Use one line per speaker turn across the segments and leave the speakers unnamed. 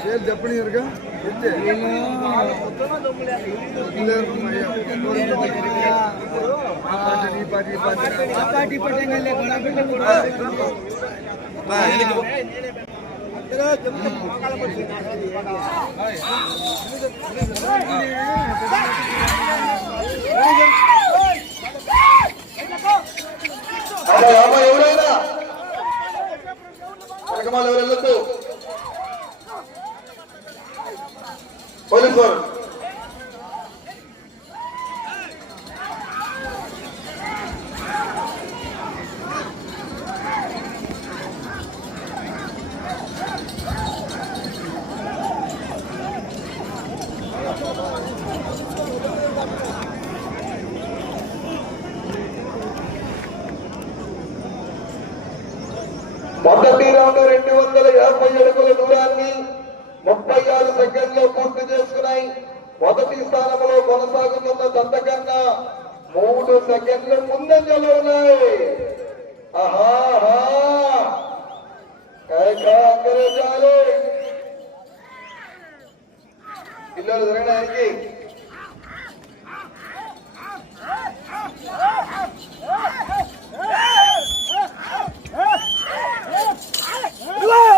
Sale
ஜப்பனி இருக்கா? ఎవరైనా వెనకమాల ఎవరు వెళ్ళొద్దు? పోలీసు వారు మొదటి రౌండ్ రెండు వందల యాభై అడుగుల దూరాన్ని ముప్పై ఆరు సెకండ్లో పూర్తి చేసుకున్నాయి మొదటి స్థానంలో కొనసాగుతున్న దంతకన్నా మూడు సెకండ్లు ముందంజలో ఉన్నాయి. ఆహాహా అంగరేజాలు పిల్లలు తిరగడానికి. ఆహా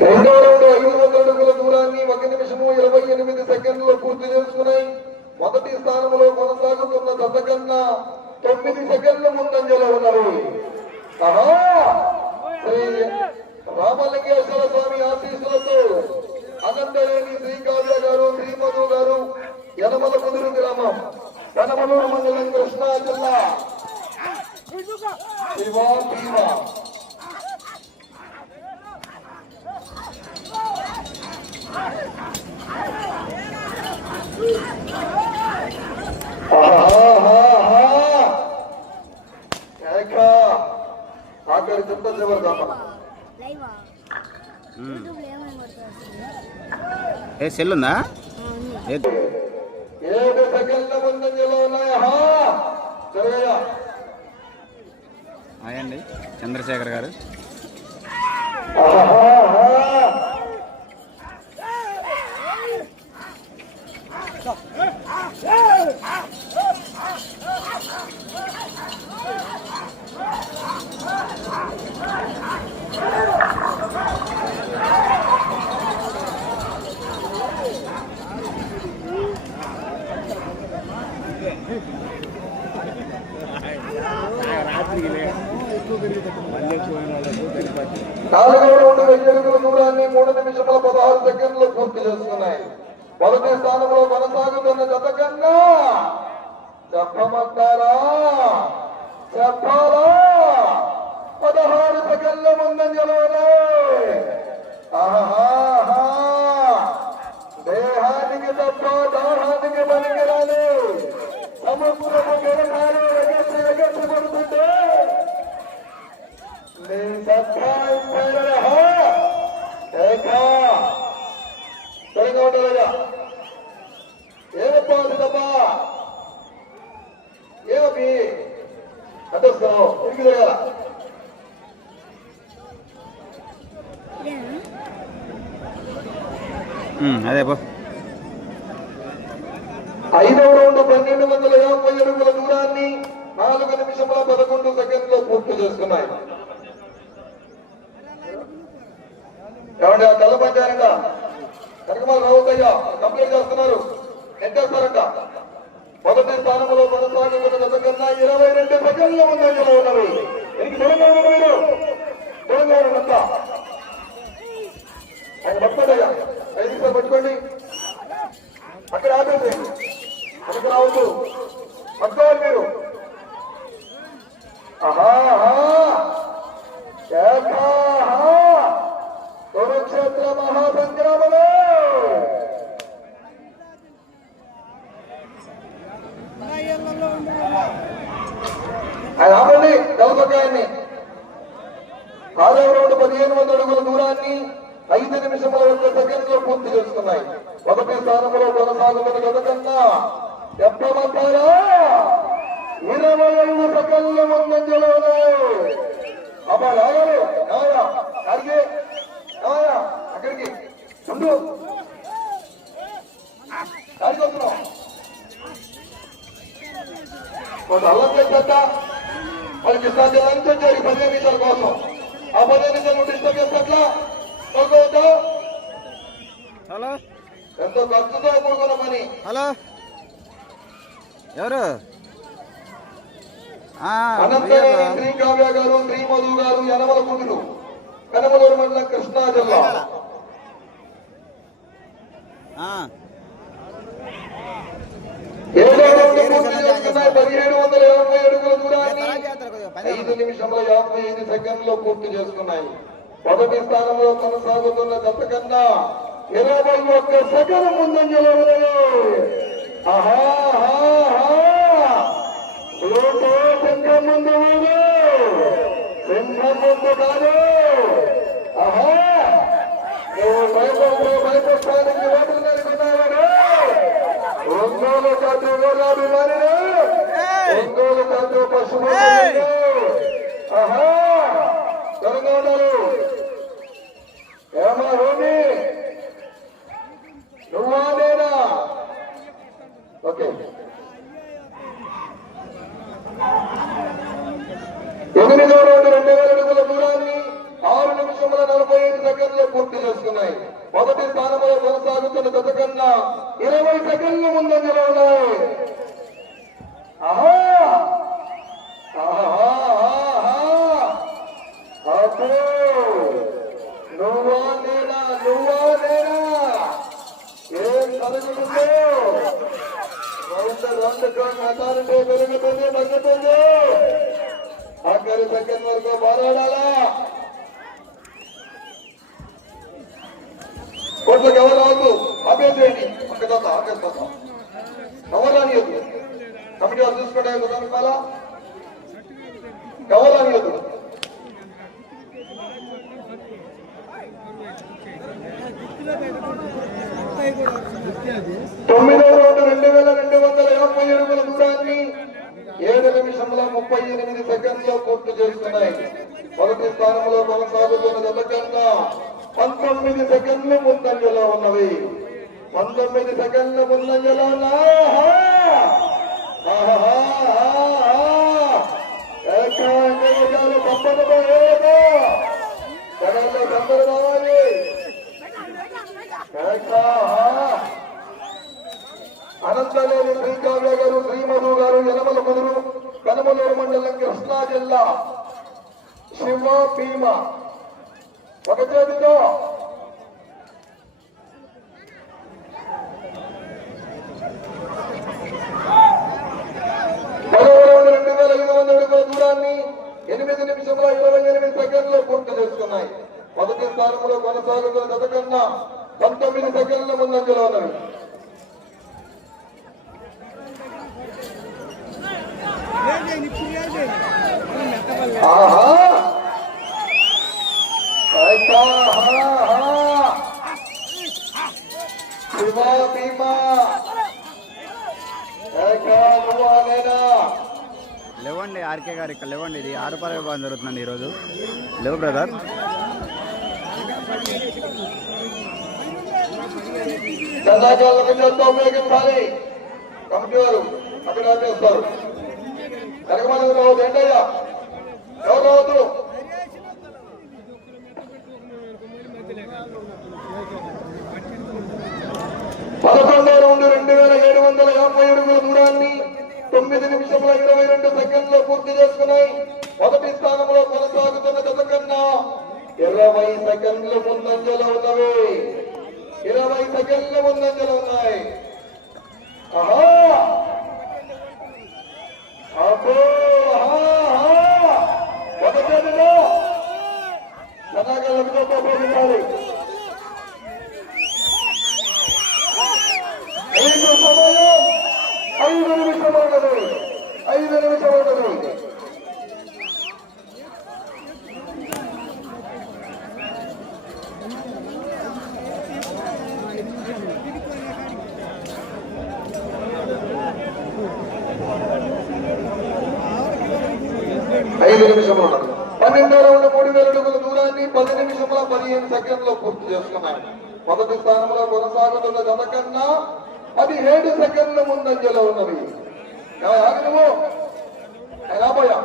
రెండో రౌండ్ ఐదు వందల అడుగుల దూరాన్ని ఒక నిమిషము ఇరవై ఎనిమిది సెకండ్లు పూర్తి చేసుకున్నాయి మొదటి స్థానంలో కొనసాగుతున్న దశ కన్నా తొమ్మిది సెకండ్లు ముందంజలో ఉన్నారు ఆహా! శ్రీ రామలింగేశ్వర స్వామి ఆశీస్సులతో అనంతరేణి శ్రీ కావ్య గారు శ్రీ మధు గారు యనమల కుదురు గ్రామం యనమలూరు మండలం కృష్ణా జిల్లా. శివా భీమా. ఆఖరి చింత చివరి దాకా.
ఏ సెల్ ఉందా ఏ
ఏడు సెకండ్ల ముందంజలో ఉన్నాయి ఆహా. జరగయ్య.
అయ్యండి చంద్రశేఖర్ గారు.
నాలుగవ రౌండ్ వెయ్యి దూరాన్ని మూడు నిమిషముల పదహారు సెకండ్లు పూర్తి చేసుకున్నాయి మొదటి స్థానంలో కొనసాగుతున్న జత చెప్పమంటారా చెప్పాలా పదహారు సెకండ్ల ముందంజలో ఉన్నాయి. దేహానికి తప్ప దాహానికి పనికిరాలి సముద్రపు గిరకాలు ఎగసి ఎగసి ఏమీ అడ్డొస్తావు ఇంటికి తిరగాల
ఇదేనా
ఉమ్, అదే పో.
ఐదవ రౌండ్ పన్నెండు వందల యాభై అడుగుల దూరాన్ని నాలుగు నిమిషముల పదకొండు సెకండ్లో పూర్తి చేసుకున్నాయి. ఏమండి ఆ తెల్ల పంచారంట కనకమాల రావుతయ్య కంప్లీట్ చేస్తున్నారు. నెట్టేస్తారంట మొదటి స్థానంలో కొనసాగుతున్న దశ కన్నా ఇరవై రెండు సెకండ్ల ముందంజలో ఉన్నవి దీనికి తెలంగాణ మీరు తెలంగాణ అంతా ఆయన పట్టుకోండి ఐదు పట్టుకోండి. అక్కడ ఆపేసి అక్కడ రావద్దు. పట్టుకోవాలి మీరు. ఆహా ఆహా. కురుక్షేత్ర మహాసంగ్రామము! ఆయన ఆపండి దౌర్భాగ్యాన్ని. ఆరవ రౌండ్ పదిహేను వందల అడుగుల దూరాన్ని ఐదు నిమిషముల ఒక్క సెకండ్లో పూర్తి చేసుకున్నాయి. మొదటి స్థానంలో కొనసాగుతున్న గతకన్నా చెప్పమంటారా ఇరవై ఐదు సెకండ్ల ముందంజలో ఉన్నాయి అబ్బా రాగారు రాగా అక్కడికి. కొంత అల్లం చేసేట వాళ్ళకి సాధ్యం నుంచి వచ్చారు పదిహేను నిమిషాల కోసం. ఆ పదిహేను నిమిషాలు డిస్టర్బ్ చేసేట్లా అనుకోవద్దు
హలో.
ఎంతో ఖర్చుతో కూడుకున్న పని.
హలో. ఎవరు?
అనంతరం. శ్రీ కావ్య గారు శ్రీ మధు గారు యనమల కూతురు. కనమలూరు మండలం కృష్ణా జిల్లా. పదిహేడు వందల యాభై అడుగుల దూరాన్ని ఐదు నిమిషంలో యాభై ఐదు సెకండ్లు పూర్తి చేసుకున్నాయి. మొదటి స్థానంలో కొనసాగుతున్న గత కన్నా ఇరవై ఒక్క సెకండ్ ముందంజలో ఉన్నాయి. సింహం ముందు కాదు ఒంగోలు జాతి ఊరాభిమానులు ఒంగోలు జాతి పశువు తెలంగాణలు. ఏమా రోమి నువ్వా నేనా? ఓకే. ఎనిమిదో రోజు రెండు వేల అడుగుల దూరాన్ని వందల నలభై ఐదు సెకండ్లు పూర్తి చేసుకున్నాయి. మొదటి స్థానంలో కొనసాగుతున్న గత కన్నా ఇరవై సెకండ్ల ముందు ఉన్నాయి ఆహా! నువ్వా నేనా? నువ్వా నేనా? ఏం జరుగుతుందో రెండు రెండు పెరుగుతుంది తగ్గుతుంది ఆఖరి సెకండ్ వరకు పోరాడాలా కోట్లకు ఎవరు రావద్దు ఆపేసేయండి ఒక్కదాత ఆపేస్తాం ఎవరు రానియద్దు కమిటీ వారు చూసుకుంటే కదా ఇవ్వాలా ఎవరు రానియద్దు తొమ్మిదో రోడ్డు రెండు వేల రెండు వందల యాభై అడుగుల దూరాన్ని ఏడు నిమిషంలో ముప్పై ఎనిమిది సెకండ్లో పూర్తి చేస్తున్నాయి. మొదటి స్థానంలో కొనసాగుతున్న జత పంతొమ్మిది సెకండ్లు ముందంజలో ఉన్నవి. పంతొమ్మిది సెకండ్లు ముందంజలో ఉన్నాయి ఆహా! ఆహాహా! ఏకాంగి రావాలి. అనంతలేని శ్రీకావ్య గారు శ్రీమధు గారు యనమల కుదురు కనుమలూరు మండలం కృష్ణా జిల్లా. శివ భీమ. ఒక చేతితో రెండు వేల దూరాన్ని ఎనిమిది నిమిషముల ఇరవై ఎనిమిది సెకండ్లు పూర్తి చేసుకున్నాయి. మొదటి స్థానంలో కొనసాగుతున్న గత కన్నా పంతొమ్మిది సెకండ్ల ముందంజలో ఉన్నవి ఆహా ఐకా, హా, హా. శివ భీమా ఏకా నువ్వా నేనా
లేవండి ఆర్కే గారు ఇక్కడ లేవండి. ఇది ఆరు బాగా జరుగుతుందండి ఈరోజు. లేవు బ్రదర్.
పదకొండో రౌండ్ రెండు వేల ఏడు వందల యాభై అడుగుల దూరాన్ని తొమ్మిది నిమిషముల ఇరవై రెండు సెకండ్లు పూర్తి చేసుకున్నాయి మొదటి స్థానంలో కొనసాగుతున్న గత కన్నా ఇరవై సెకండ్లు ముందంజలో ఉన్నవి. ఇరవై సెకండ్ల ముందంజలో ఉన్నాయి. ఆహా! అబ్బో, ఆహా, ఆహా. ఐదు నిమిషంలో పన్నెండు రౌండ్ మూడు వేల అడుగుల దూరాన్ని పది నిమిషంలో పదిహేను సెకండ్లో పూర్తి చేసుకున్నాయి మొదటి స్థానంలో కొనసాగుతున్న జత కన్నా పదిహేడు సెకండ్ల ముందంజలో ఉన్నవి ఏమయ్య, ఆగు నువ్వు రాబోయా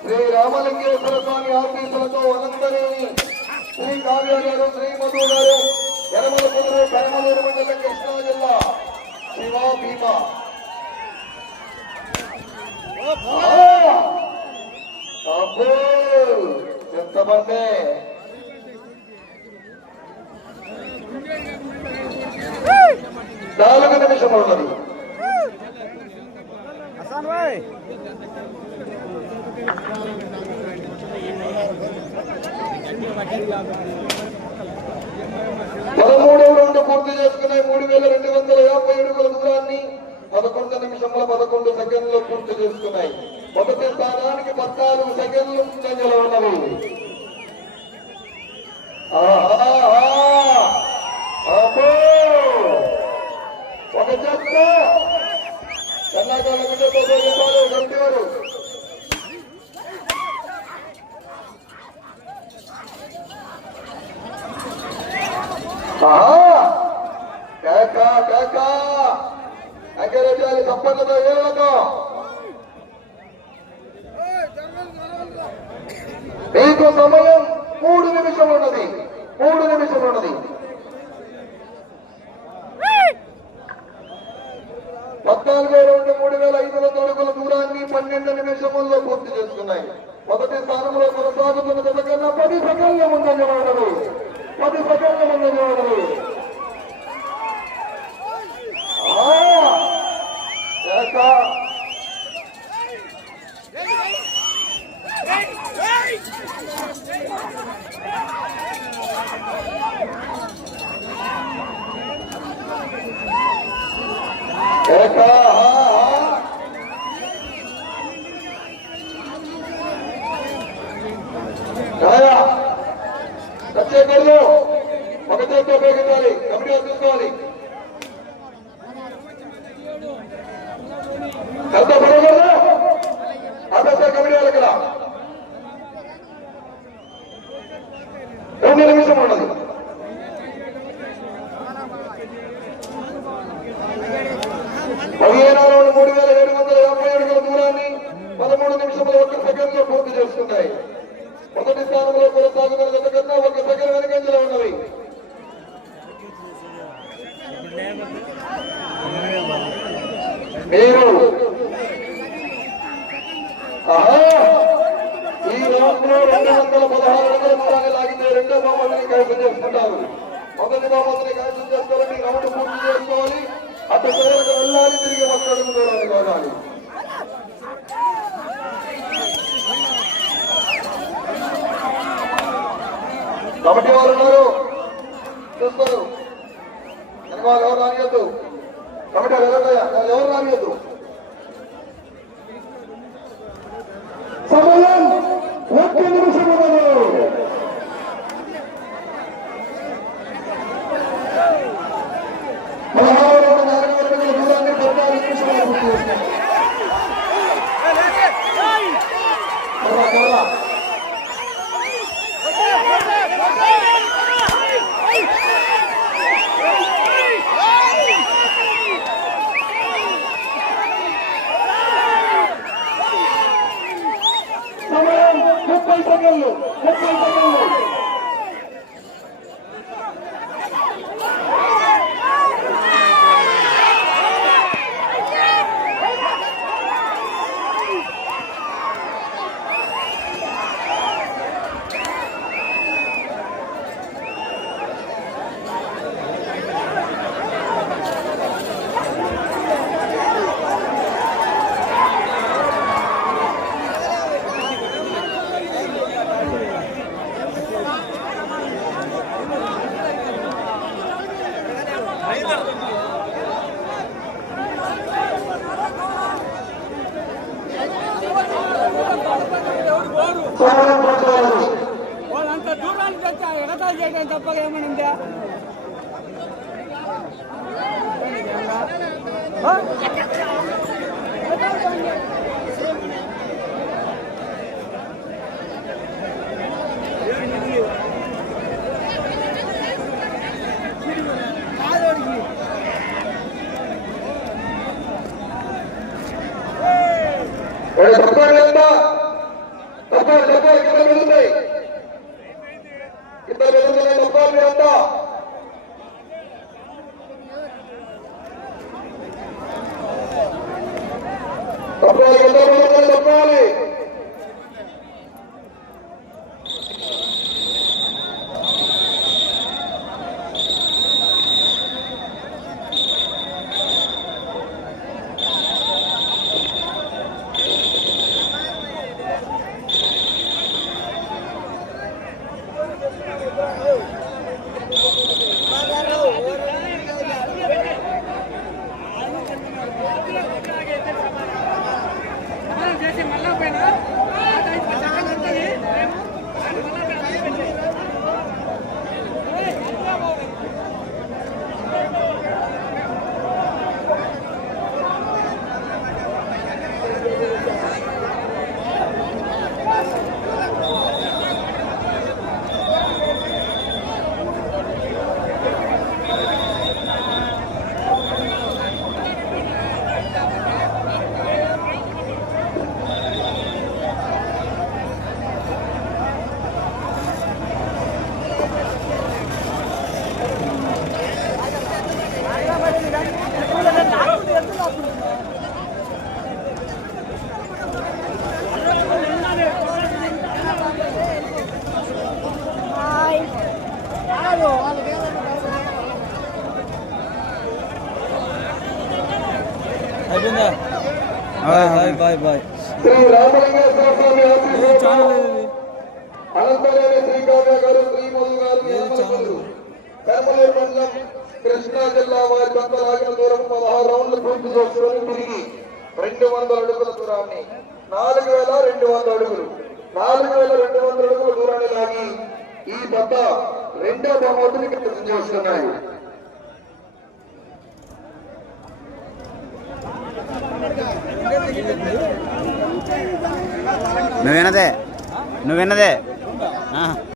శ్రీ రామలింగేశ్వర స్వామి ఆశీస్సులతో అనంతరేని శ్రీ కావ్య గారు శ్రీ మధు గారు యనమల కుదురు కర్మలూరు మండలం కృష్ణా జిల్లా. శివ భీమా. ఆహా. ఎంతమంది నాలుగు ఉన్నది.
భాయ్.
పదమూడవ రౌండ్ పూర్తి చేసుకున్నాయి మూడు వేల రెండు వందల యాభై అడుగుల దూరాన్ని పదకొండు నిమిషముల పదకొండు సెకండ్లు పూర్తి చేసుకున్నాయి. మొదటి స్థానానికి పద్నాలుగు సెకండ్లు ముందంజలో ఉన్నవి. ఆహాహా. అబ్బో. ఒక చెత్త చెన్నాకాల కేక కేక అంకెరెడ్డి సంపన్నతో ఏమతో మీకు సమయం మూడు నిమిషం ఉన్నది మూడు నిమిషం ఉన్నది పద్నాలుగో రెండు మూడు వేల ఐదు వందల అడుగుల దూరాన్ని పన్నెండు నిమిషముల్లో పూర్తి చేసుకున్నాయి. మొదటి స్థానంలో కొనసాగుతున్న జత కన్నా పది సెకండ్ల ముందంజవాడరు పది సెకండ్ల ముందంజవాడరు వచ్చేకూడదు ఒక చేతితో ఉపయోగించాలి కమిటీ చూసుకోవాలి ఎంత పడకూడదు ఆపేస్తారు కమిటీ వాళ్ళకి ఇక్కడ రెండు నిమిషం ఉన్నది పదిహేను రోజులు మూడు వేల ఏడు వందల యాభై అడుగుల దూరాన్ని పదమూడు నిమిషముల ఒక్క సెకండ్లో పూర్తి చేసుకున్నాయి మొదటి స్థానంలో కొనసాగుతున్న జత కన్నా ఒక సెకండ్ వెనుకంజలో ఉన్నవి మీరు ఆహా! ఈ రౌండ్లో రెండు వందల పదహారు అడుగుల దూరాన్ని లాగితే రెండో బహుమతిని కైవసం చేసుకుంటారు మొదటి బహుమతిని కైవసం చేసుకోవాలి ఈ రౌండ్ పూర్తి చేసుకోవాలి అటు చివరికి వెళ్ళాలి తిరిగి ఒక్క అడుగు దూరాన్ని కొనాలి కమిటీ వారు ఉన్నారు చూస్తారు వెనక వాళ్ళు ఎవరు రానియద్దు కాబట్టి వాళ్ళు ఎవరు ఎవరు రానియద్దు సమయం ఒక్క నిమిషం సమయం పంచాలి
వాళ్ళంత దూరానికి తెచ్చా ఎగతాలు చేయడం తప్ప ఏమనుందా
ఇద్దరు వెళ్తున్నాయి తప్పాలి ఎంత అనంతలేని శ్రీకావ్య గారు శ్రీ మధు గారు నియమకులు కర్మలూరు మండలం కృష్ణా జిల్లా వారి కొంత లాగిన దూరం పదహారు రౌండ్లు పూర్తి చేసుకొని తిరిగి రెండు వందల అడుగుల దూరాన్ని నాలుగు వేల రెండు వందల అడుగులు నాలుగు వేల రెండు వందల అడుగుల దూరాన్ని లాగి ఈ జత రెండో బహుమతిని కృతం చేస్తున్నాయి.
నువ్వు వినదే. నువ్వు విన్నదే